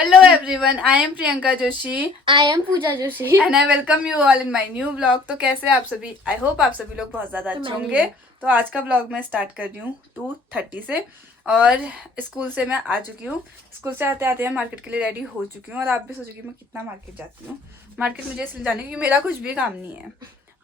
Hello everyone, I am Priyanka Joshi. I am Pooja Joshi. And I welcome you all in my new vlog. तो कैसे हैं आप सभी? I hope आप सभी लोग बहुत ज़्यादा अच्छे होंगे। तो आज का vlog मैं स्टार्ट कर रही हूँ 2:30 से और स्कूल से मैं आ चुकी हूँ। स्कूल से आते आते मैं मार्केट के लिए रेडी हो चुकी हूँ और आप भी सोचोगे मैं कितना मार्केट जाती हूँ। मार्केट मुझे इसलिए जाने क्योंकि मेरा कुछ भी काम नहीं है,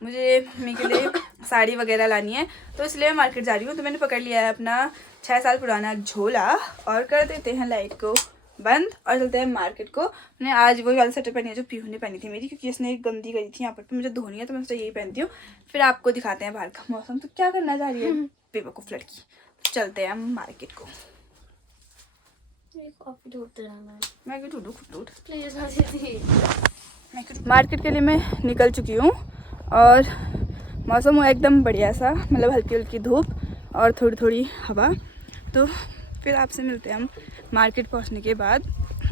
मुझे मम्मी के लिए साड़ी वगैरह लानी है, तो इसलिए मैं मार्केट जा रही हूँ। तो मैंने पकड़ लिया है अपना 6 साल पुराना झोला और कर देते हैं लाइट को बंद और चलते हैं मार्केट को। मैंने आज वही वाली स्वेटर पहनी है जो पीहू ने पहनी थी मेरी, क्योंकि इसने एक गंदी करी थी यहाँ पर, मुझे धोनी है तो मैं सोचा यही पहनती हूँ। फिर आपको दिखाते हैं बाहर का मौसम। तो क्या करना चाह रही है बेवकूफ़ लड़की। तो चलते हैं हम मार्केट को। कॉफी ढूंढते रहना। मैं क्यों ढूंढूं खुद ढूंढ। प्लीज मार्केट के लिए मैं निकल चुकी हूँ और मौसम हुआ एकदम बढ़िया सा, मतलब हल्की हल्की धूप और थोड़ी थोड़ी हवा। तो फिर आपसे मिलते हैं हम मार्केट पहुंचने के बाद।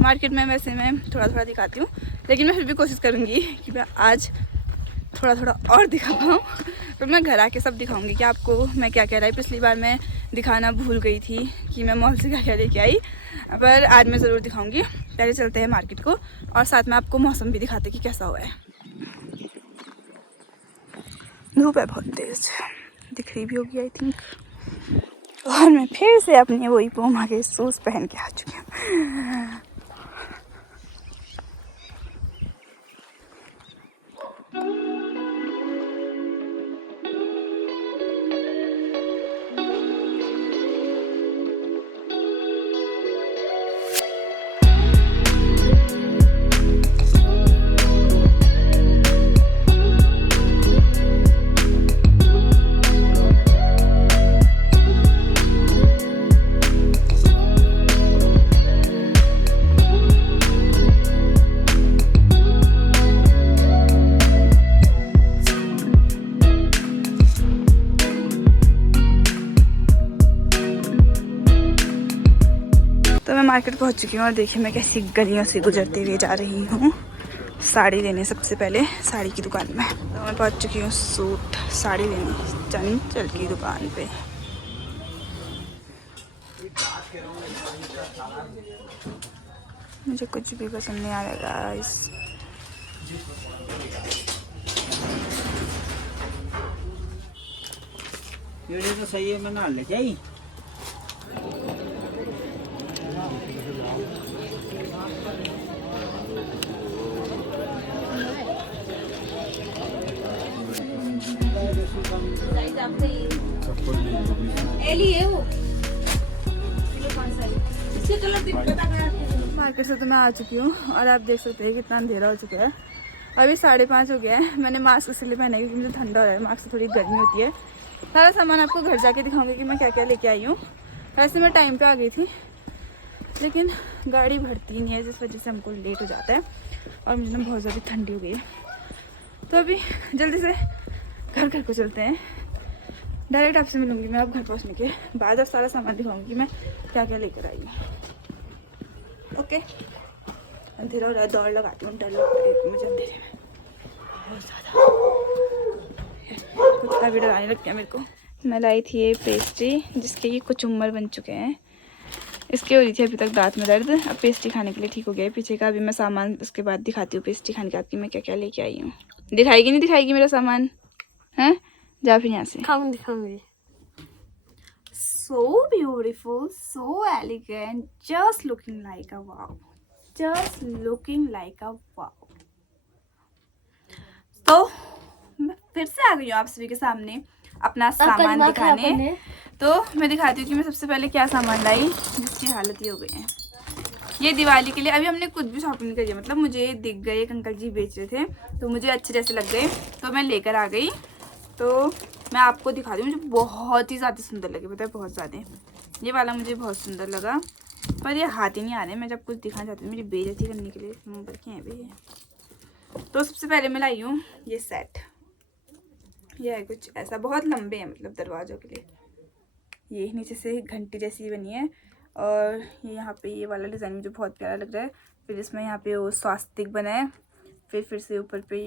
मार्केट में वैसे मैं थोड़ा थोड़ा दिखाती हूँ, लेकिन मैं फिर भी कोशिश करूँगी कि मैं आज थोड़ा थोड़ा और दिखा पाऊँ। तो मैं घर आके सब दिखाऊँगी कि आपको मैं क्या कह रहा है। पिछली बार मैं दिखाना भूल गई थी कि मैं मॉल से क्या क्या लेके आई, पर आज मैं ज़रूर दिखाऊँगी। पहले चलते हैं मार्केट को और साथ में आपको मौसम भी दिखाते कि कैसा हुआ है। धूप है बहुत तेज़, दिख रही भी होगी आई थिंक। और मैं फिर से अपने वही पूमा के शूज़ पहन के आ चुकी हूँ। तो मैं मार्केट पहुंच चुकी हूँ और देखिए मैं कैसी गलियों से गुजरते हुए जा रही हूँ साड़ी लेने। सबसे पहले साड़ी की दुकान में तो मैं पहुंच चुकी हूँ सूट साड़ी लेने चंचल की दुकान पे। मुझे कुछ भी पसंद नहीं आ रहा गाइस। ये तो सही है, मैं ना ले जाई। मार्केट से तो मैं आ चुकी हूँ और आप देख सकते हैं कितना अंधेरा हो चुका है। अभी 5:30 हो गया है। मैंने मास्क इसलिए पहना है क्योंकि मुझे ठंडा हो रहा है, मास्क से थोड़ी गर्मी होती है। सारा सामान आपको घर जाके दिखाऊंगी कि मैं क्या क्या लेके आई हूँ। वैसे मैं टाइम पे आ गई थी, लेकिन गाड़ी भरती नहीं है जिस वजह से हमको लेट हो जाता है और मुझे ना बहुत ज़्यादा ठंडी हो गई है। तो अभी जल्दी से घर को चलते हैं। डायरेक्ट आपसे मिलूँगी मैं अब घर पहुँचने के बाद और सारा सामान दिखाऊँगी कि मैं क्या क्या लेकर आई हूँ। ओके, अंधेरा हो रहा है, दौड़ लगाती हूँ, डर लगता है मुझे अंधेरे में बहुत ज़्यादा। कुछ का भी डर आने लगता है मेरे को। मैं लाई थी ये पेस्ट्री जिसके ये कुछ उम्र बन चुके हैं। इसकी हो रही थी अभी तक दांत में दर्द, अब पेस्ट्री खाने के लिए ठीक हो गया है पीछे का। अभी मैं सामान उसके बाद दिखाती हूँ पेस्ट्री खाने के बाद कि मैं क्या क्या लेके आई हूँ। दिखाएगी नहीं दिखाएगी मेरा सामान? हैं, जा फिर यहाँ से। दिखाऊंगी। So beautiful, so elegant, just looking like a wow. Just looking like a wow. तो मैं फिर से आ गई हूँ आप सभी के सामने अपना सामान दिखाने। तो मैं दिखाती हूँ कि मैं सबसे पहले क्या सामान लाई जिसकी हालत ये हो गई है। ये दिवाली के लिए अभी हमने कुछ भी शॉपिंग नहीं करी है, मतलब मुझे दिख गए, एक अंकल जी बेच रहे थे तो मुझे अच्छे जैसे लग गए तो मैं लेकर आ गई। तो मैं आपको दिखा दूँ, मुझे बहुत ही ज़्यादा सुंदर लगे, पता है बहुत ज़्यादा। ये वाला मुझे बहुत सुंदर लगा, पर ये हाथ ही नहीं आ रहे। मैं जब कुछ दिखाना चाहती हूँ मेरी बेइज्जती करने के लिए नंबर के हैं भी। तो सबसे पहले मैं लाई हूँ ये सेट। ये है कुछ ऐसा, बहुत लंबे हैं मतलब दरवाज़ों के लिए। ये नीचे से घंटी जैसी बनी है और ये यहाँ पे ये वाला डिज़ाइन मुझे बहुत प्यारा लग रहा है। फिर इसमें यहाँ पे वो स्वास्तिक बना है, फिर से ऊपर पे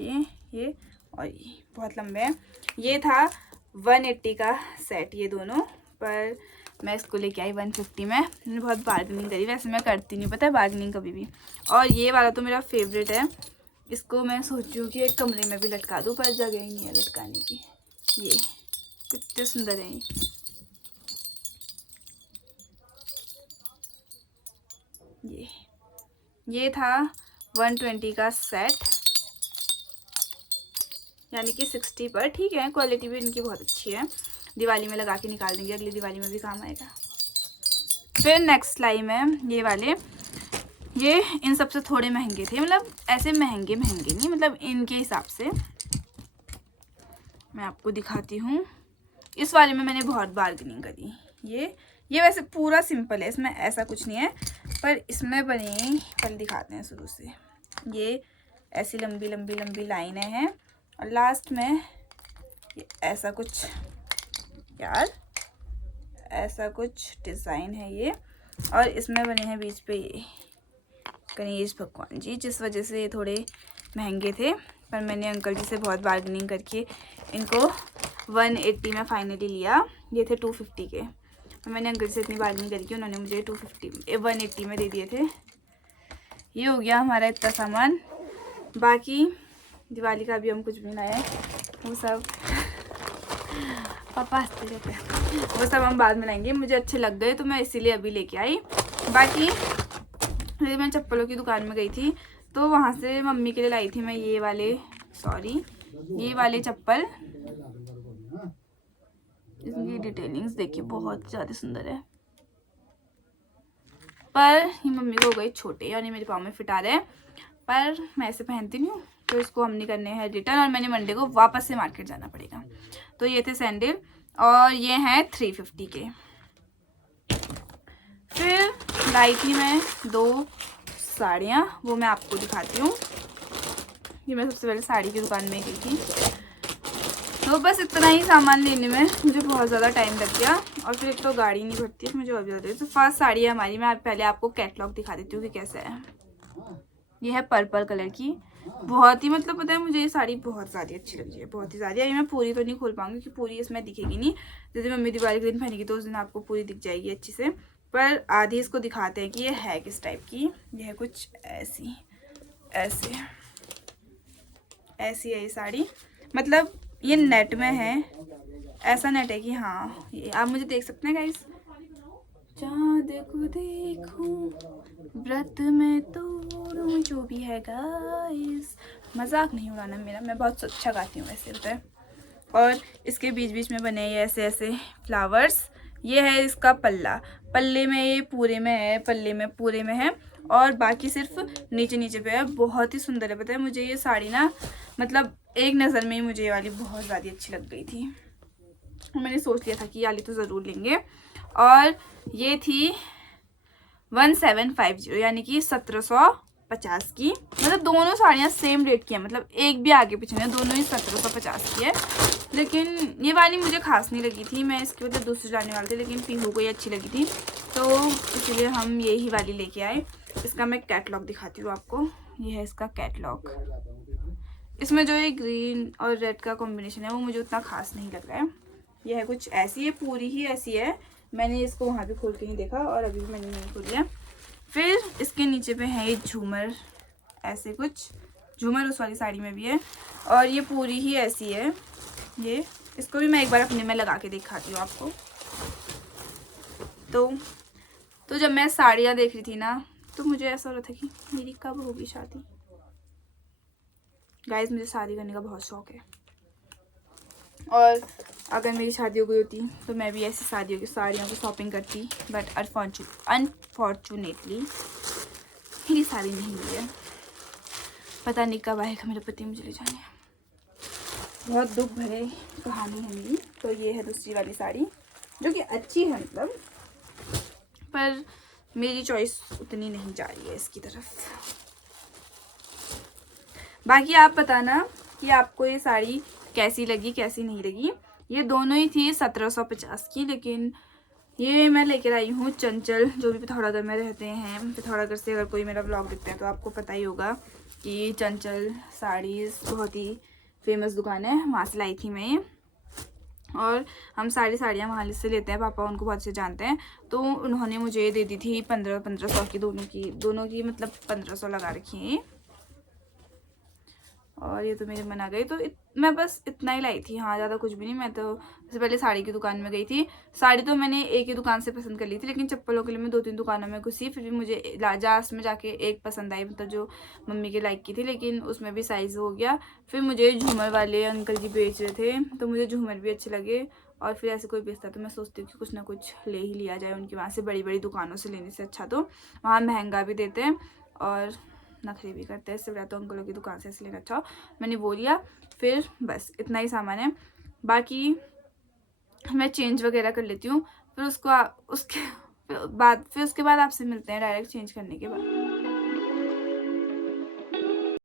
ये और ये बहुत लंबे हैं। ये था 180 का सेट ये दोनों, पर मैं इसको लेके आई 150 में। मैंने बहुत बार्गेनिंग करी, वैसे मैं करती नहीं पता है बार्गेनिंग कभी भी। और ये वाला तो मेरा फेवरेट है, इसको मैं सोच रही हूँ कि एक कमरे में भी लटका दूँ, पर जगह ही नहीं है लटकाने की। ये कितने सुंदर है ये था 120 का सेट, यानी कि 60 पर। ठीक है, क्वालिटी भी इनकी बहुत अच्छी है। दिवाली में लगा के निकाल देंगे, अगली दिवाली में भी काम आएगा। फिर नेक्स्ट लाई में ये वाले, ये इन सबसे थोड़े महंगे थे, मतलब ऐसे महंगे नहीं, मतलब इनके हिसाब से। मैं आपको दिखाती हूँ। इस वाले में मैंने बहुत बार्गेनिंग करी। ये वैसे पूरा सिंपल है, इसमें ऐसा कुछ नहीं है, पर इसमें बनी, पहले दिखाते हैं शुरू से। ये ऐसी लंबी लंबी लंबी लाइनें हैं और लास्ट में ये ऐसा कुछ, यार ऐसा कुछ डिज़ाइन है ये। और इसमें बने हैं बीच पे ये गणेश भगवान जी, जिस वजह से ये थोड़े महंगे थे। पर मैंने अंकल जी से बहुत बार्गेनिंग करके इनको 180 में फाइनली लिया। ये थे 250 के। तो मैंने अंकल से इतनी बार्गेनिंग करके उन्होंने मुझे 180 में दे दिए थे। ये हो गया हमारा इतना सामान। बाकी दिवाली का अभी हम कुछ भी लाए, वो सब पापा हंसते रहते हैं, वो सब हम बाद में लाएंगे। मुझे अच्छे लग गए तो मैं इसीलिए अभी लेके आई। बाकी मैं चप्पलों की दुकान में गई थी तो वहाँ से मम्मी के लिए लाई थी मैं ये वाले चप्पल। इसकी डिटेलिंग्स देखिए, बहुत ज़्यादा सुंदर है, पर ये मम्मी को हो गई छोटे, यानी मेरे पाँव में फिट आ रहे हैं। पर मैं ऐसे पहनती नहीं हूँ, तो इसको हमने करने हैं रिटर्न, और मैंने मंडे को वापस से मार्केट जाना पड़ेगा। तो ये थे सैंडल, और ये हैं 350 के। फिर लाई थी मैं 2 साड़ियाँ, वो मैं आपको दिखाती हूँ। ये मैं सबसे पहले साड़ी की दुकान में गई थी, तो बस इतना ही सामान लेने में मुझे बहुत ज़्यादा टाइम लग गया। और फिर एक तो गाड़ी नहीं भरती है, मुझे और ज़्यादा। तो फर्स्ट साड़ी है हमारी, मैं पहले आपको कैटलॉग दिखा देती हूँ कि कैसा है। ये है पर्पल कलर की, बहुत ही, मतलब पता है मुझे ये साड़ी बहुत ज़्यादा अच्छी लग रही है, बहुत ही ज़्यादा। ये मैं पूरी तो नहीं खोल पाऊंगी कि पूरी इसमें दिखेगी नहीं। जैसे मम्मी दिवाली के दिन पहनेगी तो उस दिन आपको पूरी दिख जाएगी अच्छी से, पर आधी इसको दिखाते हैं कि ये है किस टाइप की। ये है कुछ ऐसी ऐसी है ये साड़ी, मतलब ये नेट में है, ऐसा नेट है कि हाँ, ये आप मुझे देख सकते हैं गाइस। चाँद को देखूं व्रत में तोड़ूं, जो भी है गाइस, मजाक नहीं उड़ाना मेरा, मैं बहुत अच्छा गाती हूँ वैसे होता है। और इसके बीच बीच में बने ये ऐसे ऐसे फ्लावर्स। ये है इसका पल्ला, पल्ले में ये पूरे में है, पल्ले में पूरे में है, और बाकी सिर्फ नीचे नीचे पे है। बहुत ही सुंदर है, पता है मुझे ये साड़ी ना, मतलब एक नज़र में ही मुझे ये वाली बहुत ज़्यादा अच्छी लग गई थी। मैंने सोच लिया था कि ये वाली तो ज़रूर लेंगे। और ये थी 1750, यानी कि 1750 की। मतलब दोनों साड़ियाँ सेम रेट की हैं, मतलब एक भी आगे पीछे नहीं, दोनों ही 1750 की है। लेकिन ये वाली मुझे खास नहीं लगी थी, मैं इसकी वजह दूसरी जाने वाली थी, लेकिन पीहू को ये अच्छी लगी थी, तो इसलिए हम यही वाली लेके आए। इसका मैं कैटलॉग दिखाती हूँ आपको। ये है इसका कैटलॉग। इसमें जो ये ग्रीन और रेड का कॉम्बिनेशन है वो मुझे उतना खास नहीं लग रहा है। ये है कुछ ऐसी है, पूरी ही ऐसी है। मैंने इसको वहाँ भी खोल के नहीं देखा, और अभी भी मैंने नहीं खोल लिया। फिर इसके नीचे पे है ये झूमर, ऐसे कुछ झूमर उस वाली साड़ी में भी है, और ये पूरी ही ऐसी है। ये इसको भी मैं एक बार अपने में लगा के दिखाती हूँ आपको। तो जब मैं साड़ियाँ देख रही थी ना, तो मुझे ऐसा हो रहा था कि मेरी कब होगी शादी। गाइस, मुझे शादी करने का बहुत शौक है, और अगर मेरी शादी हो गई होती तो मैं भी ऐसी शादियों की साड़ियों की शॉपिंग करती। बट अनफॉर्चुनेटली मेरी शादी नहीं हुई है। पता नहीं कब आएगा मेरा पति मुझे ले जाने। बहुत दुख भरे कहानी है मेरी। तो ये है दूसरी वाली साड़ी, जो कि अच्छी है मतलब, पर मेरी चॉइस उतनी नहीं जा रही है इसकी तरफ। बाकी आप बताना कि आपको ये साड़ी कैसी लगी, कैसी नहीं लगी। ये दोनों ही थी 1750 की, लेकिन ये मैं लेकर आई हूँ चंचल, जो भी पिथौरागढ़ में रहते हैं। पिथौरागढ़ से अगर कोई मेरा ब्लॉग देखते हैं तो आपको पता ही होगा कि चंचल साड़ीज़ बहुत ही फेमस दुकान है, वहाँ से लाई थी मैं ये। और हम साड़ियाँ वहाँ से लेते हैं, पापा उनको बहुत से जानते हैं। तो उन्होंने मुझे दे दी थी 1500 की, दोनों की मतलब 1500 लगा रखी है। और ये तो मेरे मन आ गई, तो मैं बस इतना ही लाई थी। हाँ, ज़्यादा कुछ भी नहीं। मैं तो सबसे पहले साड़ी की दुकान में गई थी। साड़ी तो मैंने एक ही दुकान से पसंद कर ली थी, लेकिन चप्पलों के लिए मैं 2-3 दुकानों में घुसी, फिर भी मुझे लास्ट में जाके एक पसंद आई, मतलब जो मम्मी के लाइक की थी, लेकिन उसमें भी साइज़ हो गया। फिर मुझे झूमर वाले अंकल जी बेच रहे थे, तो मुझे झूमर भी अच्छे लगे। और फिर ऐसे कोई बेचता तो मैं सोचती हूँ कि कुछ ना कुछ ले ही लिया जाए उनकी वहाँ से। बड़ी बड़ी दुकानों से लेने से अच्छा तो वहाँ महंगा भी देते हैं और नखरे भी करते हैं। इससे बड़ा तो अंकलों की दुकान से लेना अच्छा हो। मैंने वो लिया। फिर बस इतना ही सामान है, बाकी मैं चेंज वगैरह कर लेती हूँ। फिर उसके बाद आपसे मिलते हैं डायरेक्ट चेंज करने के बाद।